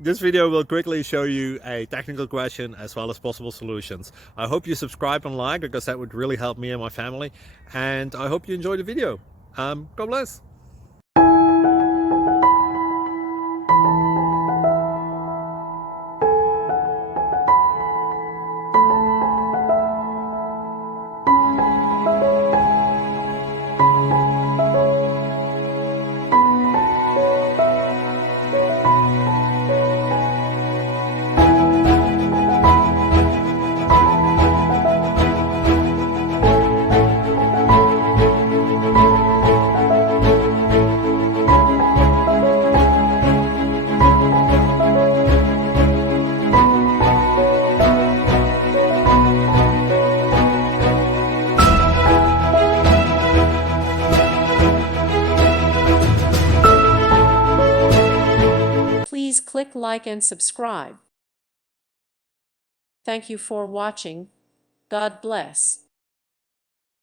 This video will quickly show you a technical question as well as possible solutions. I hope you subscribe and like, because that would really help me and my family. And I hope you enjoy the video. God bless. Please click like and subscribe. Thank you for watching. God bless.